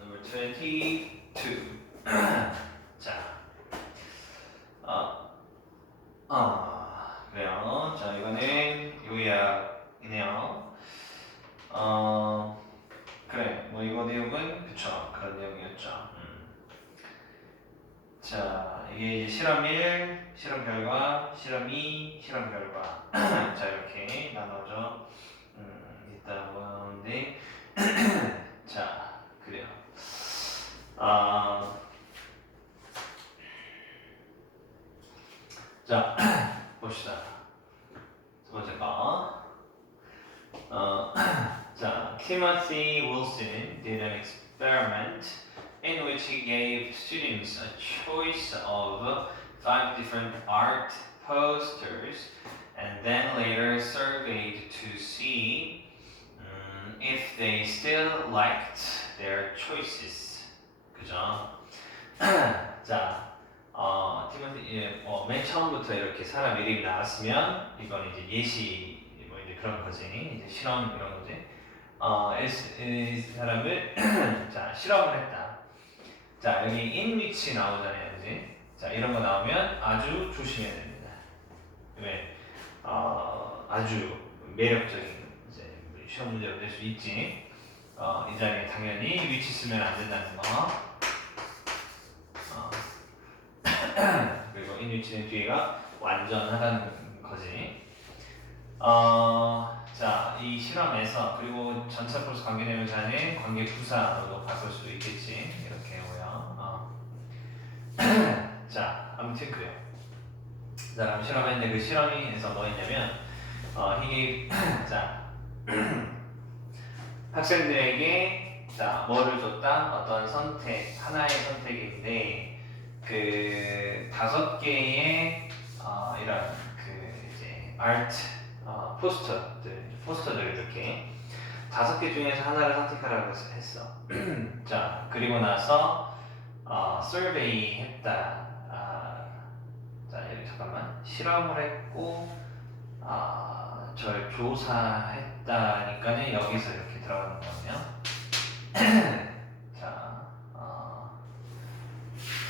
number 22. 자, 봅시다. 두 번째 거. 어, 자, Timothy Wilson did an experiment in which he gave students a choice of five different art posters and then later surveyed to see um, if they still liked their choices. 그죠? 자, 어, 티모티, 예, 어, 맨 처음부터 이렇게 사람 이름이 나왔으면 이건 이제 예시 뭐 이제 그런 거지. 이제 실험 이런 거지. 어, 이, 이 사람을 자 실험을 했다. 자 여기 which 나오잖아요, 그지? 자 이런 거 나오면 아주 조심해야 됩니다. 왜? 어, 아주 매력적인 이제 시험 문제로 될 수 있지. 어, 이 자리에 당연히 위치 쓰면 안 된다는 거. 어. 그리고 in which는 뒤에가 완전하다는 거지. 어, 자, 이 실험에서 그리고 전차 플러스 관계대명사는 관계 부사로도 바꿀 수도 있겠지. 이렇게 오요. 어. 자, 아무튼 그래요. 자, 그럼 실험했는데 그 실험에서 뭐 했냐면 어, 이게 자 학생들에게 자 뭐를 줬다 어떤 선택 하나의 선택인데 그 다섯 개의 어, 이런 그 이제 아트 어, 포스터들 포스터들 이렇게 다섯 개 중에서 하나를 선택하라고 했어. 자 그리고 나서 어, survey 했다. 아, 자 여기 잠깐만 실험을 했고 아, 절 조사했다니까는 여기서 이렇게 들어가는 거거든요. 자, 어,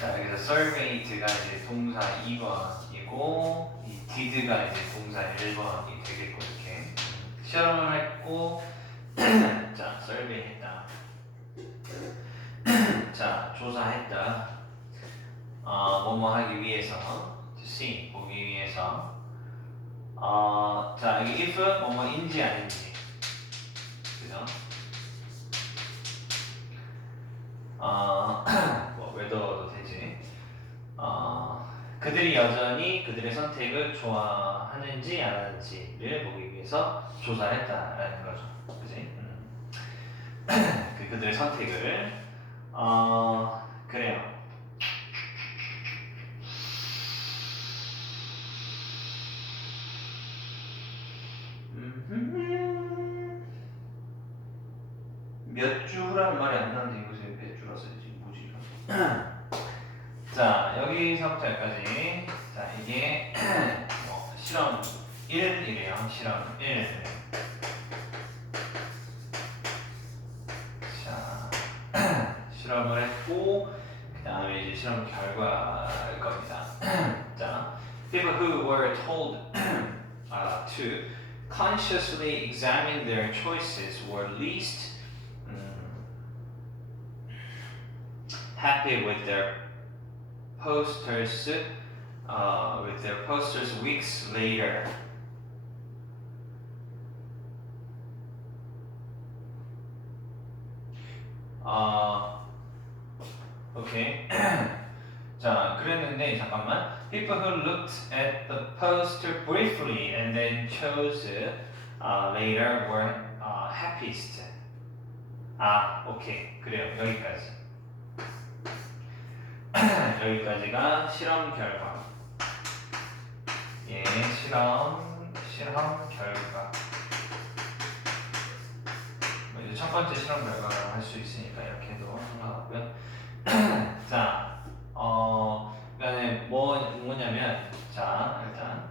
자 여기서 surveyed가 이제 동사 2번이고 이 did가 이제 동사 1번이 되겠고 이렇게 음, 실험을 했고 자 survey 했다. 자 조사했다. 어, 뭐뭐 하기 위해서 to see 보기 위해서 어, 자 여기 if 뭐뭐인지 아닌지 그죠? 어, 뭐 whether도 되지. 어, 그들이 여전히 그들의 선택을 좋아하는지 안 하는지를 보기 위해서 조사를 했다라는 거죠. 그지? 음. 그 그들의 선택을 어, 그래요. 몇 주란 말이 안 나는데 이것이 몇 주라서 지금 뭐지? 자 여기서부터 여기까지 자 이게 뭐 실험 1이래요 실험 1 자, 실험을 했고 그 다음에 이제 실험 결과일 겁니다. 자, people who were told uh, to consciously examine their choices were least um, happy with their posters uh, with their posters weeks later. 아, 오케이. 자, 그랬는데 잠깐만. People who looked at the poster briefly and then chose uh, later were uh, happiest. 아, 오케이. 그래요. 여기까지. 여기까지가 실험 결과. 예, 실험, 실험 결과. 뭐 이제 첫 번째 실험 결과라고 할 수 있으니까 이렇게 해도 상관없고요. 자, 어, 그 다음에 뭐 뭐냐면, 자 일단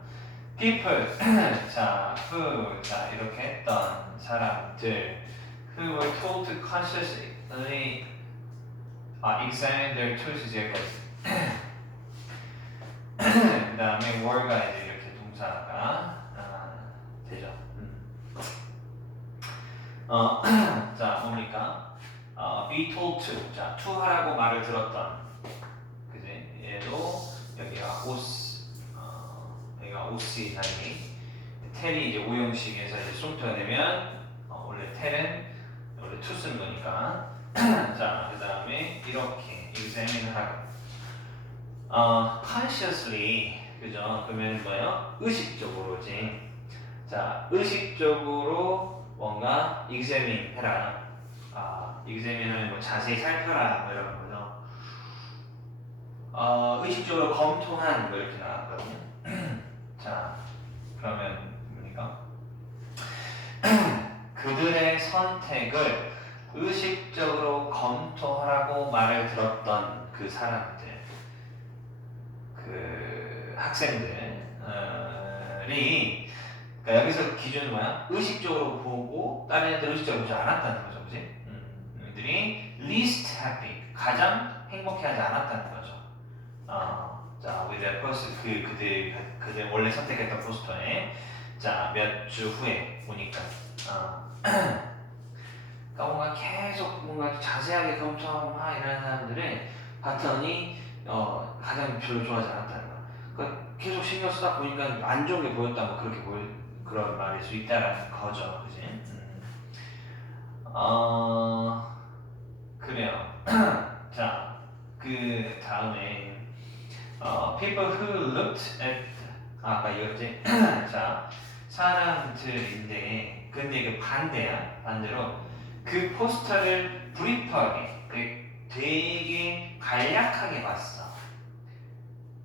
people, 자 who, 자 이렇게 했던 사람들 who were told to consciously 아, examine their choices. 그 다음에 were가 이제 이렇게 동사가 아, 되죠. 음. 어, 자, 뭡니까? 어, be told to. 자, to 하라고 말을 들었던. 그지? 얘도 여기가 os, 어, 여기가 os 단위. 텔이 이제 오형식에서 이제 솜터가 되면 어, 원래 텔은 원래 to 쓰는 거니까. 자, 그 다음에 이렇게 examine 하고. 어, consciously 그죠? 그러면 뭐예요? 의식적으로지. 자, 의식적으로 뭔가 examine 해라. 아, examine은 뭐 자세히 살펴라 뭐 이런 거죠. 어, 의식적으로 검토한 뭐 이렇게 나왔거든요. 자, 그러면 뭡니까? 그들의 선택을 의식적으로 검토하라고 말을 들었던 그 사람들, 그 학생들이 그러니까 여기서 기준은 뭐야? 의식적으로 보고 다른 애들 의식적으로 보지 않았다는 거죠, 그지? 음, 이들이 least happy 가장 행복해하지 않았다는 거죠. 어, 자, with post 그 그들 그들 원래 선택했던 포스터에 자몇 주 후에 보니까 어, 그러니까 뭔가 계속 뭔가 자세하게 검토하고 막 이러는 사람들은 봤더니 어, 가장 별로 좋아하지 않았다는. 그러니까 계속 신경 쓰다 보니까 안 좋은 게 보였다 뭐 그렇게 보일 그런 말일 수 있다라는 거죠, 그지? 음. 어 그래요. 자, 그 다음에 어, people who looked at 아, 아까 이거지. 자, 사람들인데 근데 이게 반대야. 반대로 그 포스터를 브리프하게 되게, 되게 간략하게 봤어.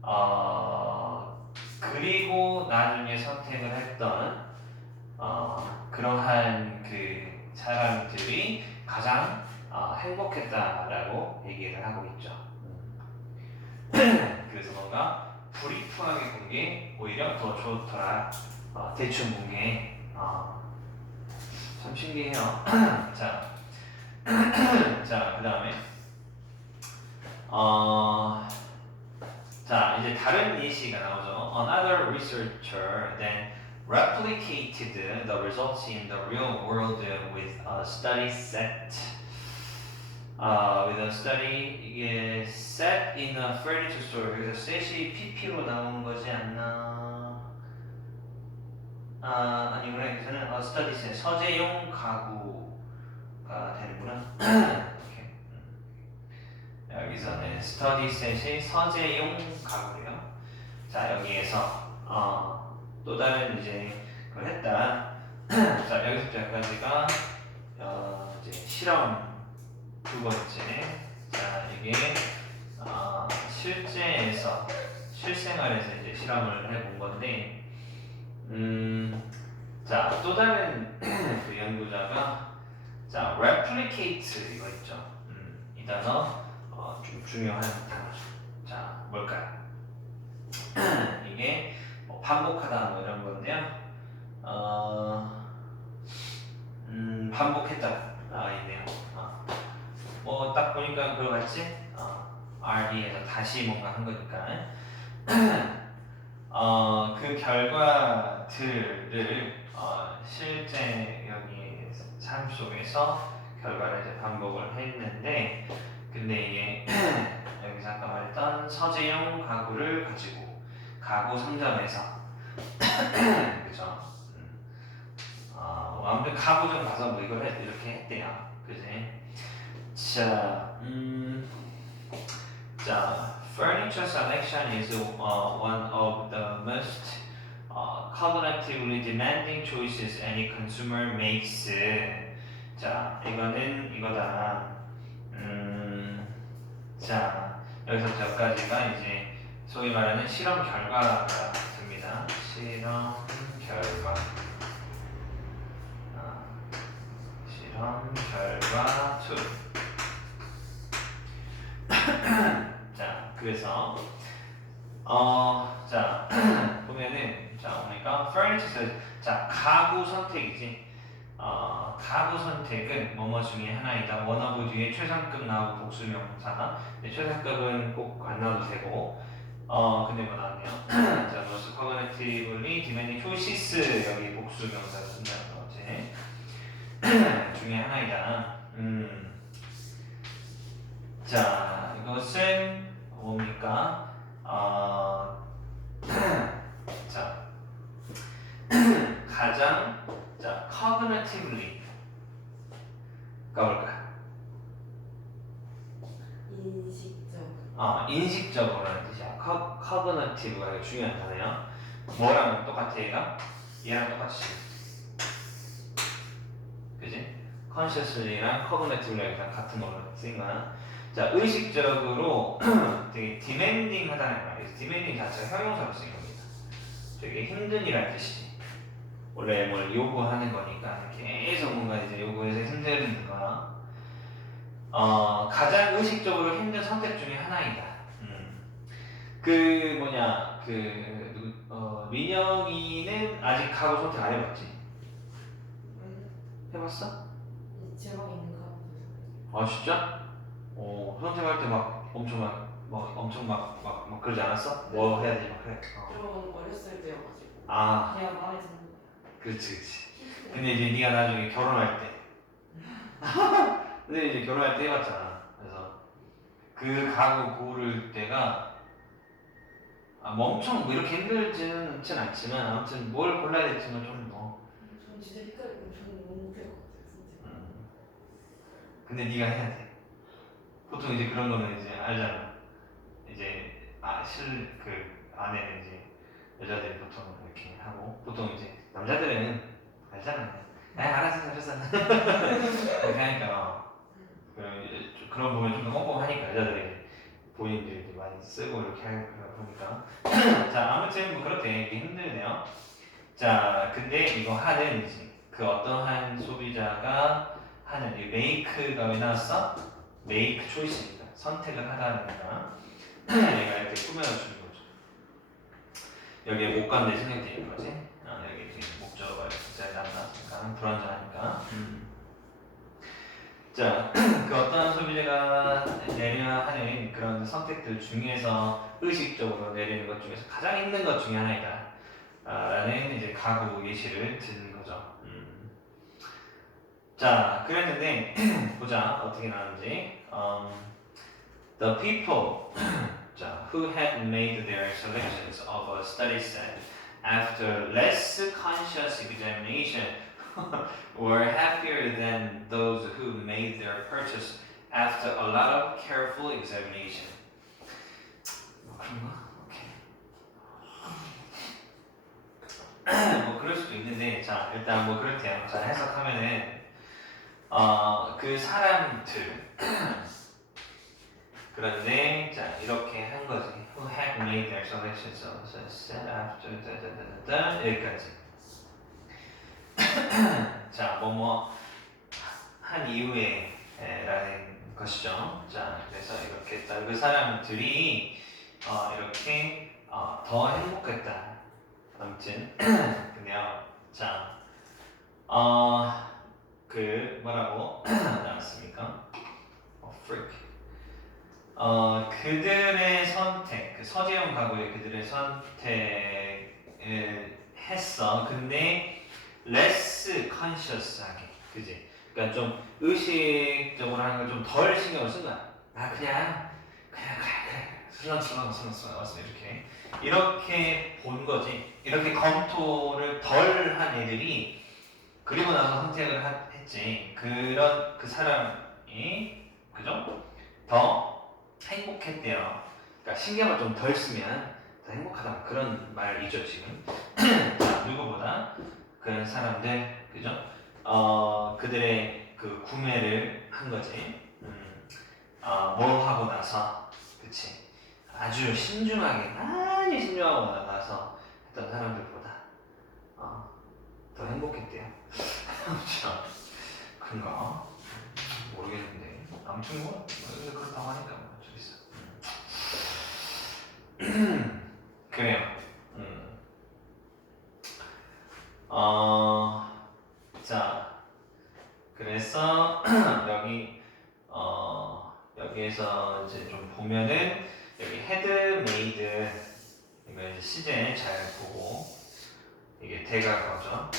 어, 그리고 나중에 선택을 했던 어, 그러한 그 사람들이 가장 어, 행복했다라고 얘기를 하고 있죠. 음. 그래서 뭔가 브리프하게 본 게 오히려 더 좋더라. 어, 대충 본 게. 어, 참 신기해요. 자, 자, 그 다음에, 어, 자, 이제 다른 예시가 나오죠. Another researcher then replicated the results in the real world with a study set. 아, with a study 이게 set in a furniture store. 여기서 set이 PP로 나온 거지 않나? 아, 아니구나. 여기서는 a study set 서재용 가구가 되는구나. 여기서는 set이 서재용 가구래요. 자, 여기에서 어, 또 다른 이제 그걸 했다. 자, 여기서부터 여기까지가 어, 이제 실험 두 번째. 자, 이게 어, 실제에서 실생활에서 이제 실험을 해본 건데, 음, 자, 또 다른 그 연구자가 자, replicate 이거 있죠. 음, 이 단어 어, 좀 중요한 단어죠. 자, 뭘까요? 이게 뭐 반복하다 뭐 이런 건데요. 어, 음, 반복했다. 아, 있네요. 어. 뭐딱 보니까 그거 같지? 어, RD에서 다시 뭔가 한 거니까. 어, 그 결과들을 어, 실제 여기 삶 속에서 결과를 이제 반복을 했는데, 이게 여기서 아까 말했던 서재용 가구를 가지고 가구 상점에서 그죠? 음. 어, 아무튼 가구점 가서 뭐 이걸 해, 이렇게 했대요, 그지? 자, 음, 자, furniture selection is uh, one of the most uh, cognitively demanding choices any consumer makes. 자, 이거는 이거다. 음, 자, 여기서부터 여기까지가 이제 소위 말하는 실험 결과가 됩니다. 실험 결과. 아, 실험 결과 2. 자, 그래서 어, 자 보면은 자 보니까 furniture 자 가구 선택이지. 어, 어, 가구 선택은 뭐뭐 중에 하나이다. 원어브 뒤에 최상급 나오고 복수명사. 근데 최상급은 꼭 안 나와도 되고. 어 근데 뭐 나왔네요. 자, most cognitively demanding choices 여기 복수명사 쓴다는 거지. 중에 하나이다. 음. 자, 이것은 뭡니까? 어, 자, 가장 자, cognitively 가볼까? 인식적 어, 인식적으로라는 뜻이야. co- cognitive가 되게 중요한 단어예요. 뭐랑 똑같아 얘가? 얘랑 똑같이. 그지? consciously랑 cognitively랑 같은 걸로 쓰인 거야. 자, 의식적으로 되게 demanding 하다는 말이에요. demanding 자체가 형용사로 쓰인 겁니다. 되게 힘든이라는 뜻이지. 뭘 요구하는 거니까 계속 뭔가 이제 요구해서 힘든 거야. 어, 가장 의식적으로 힘든 선택 중에 하나이다. 음. 그 뭐냐 그 어, 민영이는 아직 가구 선택 안 해봤지? 음, 해봤어? 제방 있는 거 아 진짜? 어 선택할 때 막 엄청 막, 막 엄청 막, 막, 막 그러지 않았어? 뭐 해야 되지 막 그래. 어. 좀 어렸을 때여가지고 아 그냥 마음에 드는 그렇지 그렇지. 근데 이제 네가 나중에 결혼할 때. 근데 이제 결혼할 때 해봤잖아. 그래서 그 가구 고를 때가 아, 뭐 엄청 뭐 이렇게 힘들지는 않지만 아무튼 뭘 골라야 될지는 좀 뭐. 전 진짜 헷갈리고 저는 못 못할 것 같아요 진짜 음. 근데 네가 해야 돼. 보통 이제 그런 거는 이제 알잖아. 이제 아 실 그 아내는 이제 여자들이 보통 이렇게 하고 보통 이제 남자들은 알잖아. 아 알았어 알았어. 어. 그좀 그런 부분이 좀더 꼼꼼하니까 여자들이 본인들이 많이 쓰고 이렇게 하니까 보니까 자 아무튼 뭐 그렇대 이게 힘들네요. 자 근데 이거 하는 이제 그 어떠한 소비자가 하는 이 메이크가 왜 나왔어? 메이크 초이스입니다. 선택을 하다니까 얘가 이렇게 꾸며주는 거죠. 여기에 목감대 생략되어 있는 거지. 목적어가 이렇게 잘 나왔으니까 불완전하니까. 음. 자, 그 어떠한 소비자가 내려야 하는 그런 선택들 중에서 의식적으로 내리는 것 중에서 가장 힘든 것 중에 하나이다. 아, 라는 이제 가구 예시를 든 거죠. 음. 자, 그랬는데 보자 어떻게 나왔는지. Um, the people 자, who had made their selections of a study set after less conscious examination were happier than those who made their purchase after a lot of careful examination. 뭐 그런가? 오케이. 뭐 그럴 수도 있는데 자 일단 뭐 그렇대요. 자 해석하면은 어그 사람들 그런데 자 이렇게 한 거지. Who had made their selections of the set after 다다다다 여기까지. 자 뭐뭐 한 이후에 에, 라는 것이죠. 자 그래서 이렇게 딱그 사람들이 어, 이렇게 어, 더 행복했다. 아무튼 근데요. 자 어, 그 뭐라고 나왔습니까? 어, freak. 어, 그들의 선택, 그 서재형 가구의 그들의 선택을 했어. 근데 less conscious하게, 그지? 그러니까 좀 의식적으로 하는 걸 좀 덜 신경을 쓴 거야. 아 그냥 그냥 그래 그래 슬렁슬렁 슬렁슬렁 이렇게 이렇게 본 거지. 이렇게 검토를 덜 한 애들이 그리고 나서 선택을 하- 했지. 그런 그 사람이 그죠? 더 행복했대요. 그러니까 신경을 좀 덜 쓰면 더 행복하다 그런 말이죠 지금. 자 누구보다 그런 사람들 그죠? 어 그들의 그 구매를 한 거지. 음, 어, 뭐 하고 나서 그치 아주 신중하게 많이 신중하고 나서 했던 사람들보다 어, 더 행복했대요. 참 그런가 모르겠는데 아무튼 뭐 뭐, 그렇다고 하니까 그래요. 음. 어, 자, 그래서 여기 어, 여기에서 이제 좀 보면은 여기 헤드 메이드 이거 시제 잘 보고 이게 대각거죠.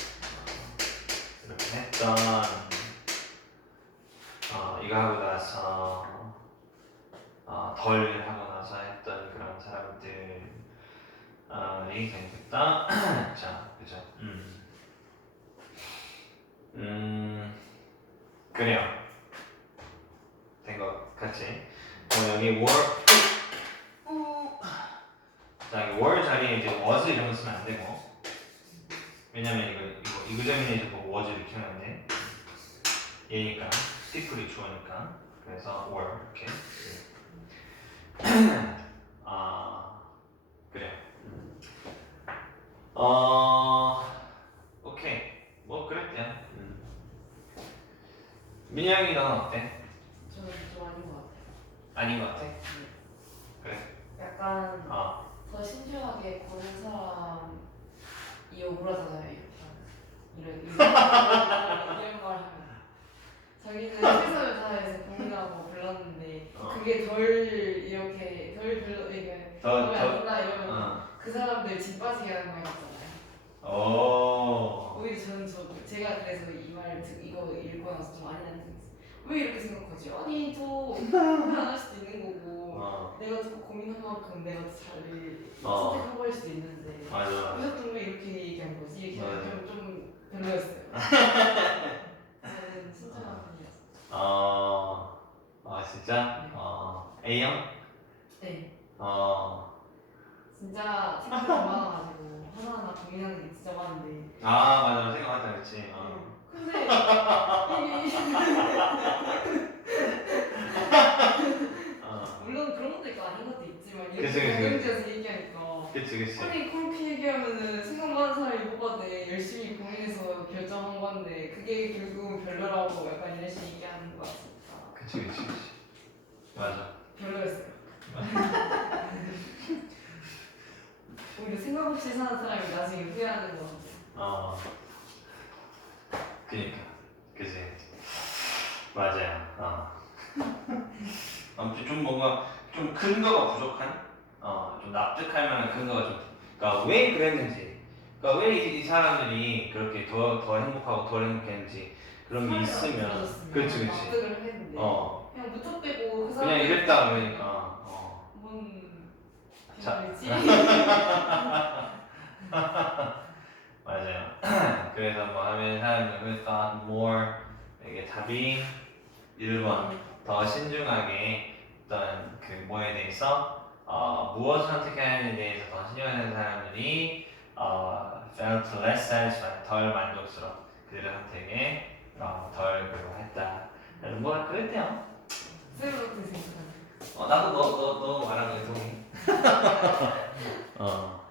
이렇게 했던 어, 이거 하고 나서 어, 덜 하고 나서 했던 그런 사람들 어, 이 되겠다. 자, 그죠? 음. 음, 그래요. 된 것 같지? 그럼 여기 월, 어. 자, 여기 월 자리에 이제 was 이런 거 쓰면 안 되고. 왜냐면 이거, 이거, 이거 점이네 보고 was 이렇게 하면 돼. 얘니까, 스티플이 주어니까. 그래서 월, 이렇게. 아, 그래요. 어, 오케이. 뭐, 그랬대요. 음. 민영이 넌 어때? 저는 좀 아닌 것 같아요. 아닌 것 같아? 약간 어. 더 신중하게 고른 사람이 억울하잖아요. 이렇게 하면. 이런 이런 이런 걸 하면 자기는 최선을 다해서 고민하고 불렀는데 어. 그게 덜 이렇게 덜 불러 이게 더, 마음에 더, 안 든다 이러면 어. 그 사람들 진 빠지게 하는 말 있잖아요. 오. 오히려 저는 저 제가 그래서 이 말을 듣 나서 좀 많이 나는 생각이 있어요. 왜 이렇게 생각하지? 아니 또 불안할 수도 있는 거고 어. 내가 더 고민한 만큼 내가 잘 어. 선택한 거일 수도 있는데 맞아. 왜 이렇게 얘기한 거지? 이렇게 좀 별로였어요. 저는 신청한 편이었어요. 어. 아, 진짜? 어. A형? 네, 어. 진짜 생각이 좀 많아가지고 하나하나 고민하는 게 진짜 많은데 아, 맞아. 생각하다 그랬지. 어. 근데 이게 어. 물론 그런 것도 있고 아닌 것도 있지만 그치, 이렇게 그치, 경쟁지에서 얘기하니까 그치, 그치. 아니 그렇게 얘기하면은 생각 많은 사람이 뭐가 돼 열심히 고민해서 결정한 건데 그게 결국은 별로라고 약간 열심히 얘기하는 것 같으니까 그치, 그치, 그치. 맞아. 별로였어요 오히려 생각 없이 사는 사람이 나중에 후회하는 거 어. 그니까. 그치. 맞아요. 어. 아무튼 좀 뭔가 좀 근거가 부족한? 어, 좀 납득할 만한 근거가 좀. 그러니까 왜 그랬는지. 그러니까 왜 이 사람들이 그렇게 더, 더 행복하고 덜 행복했는지 그런 게 있으면. 그렇지, 그렇지. 납득을 했는데 어. 그냥 무턱대고 그 그냥 사람이 이랬다 그러니까. 어. 뭔 자. 개발이지? 맞아요. 그래서 뭐 하면 사람들은 thought more 이게 답이 1번 더 신중하게 어떤 그 뭐에 대해서 어, 무엇을 선택하는에 대해서 더 신중하는 사람들이 어, felt less satisfied 덜 만족스러워 그들의 선택에 어, 덜 그거했다. 뭐 그랬대요. 쌤은 어떻게 생각하세요? 어, 나도 너 너 너 말한 거에 동의. 어.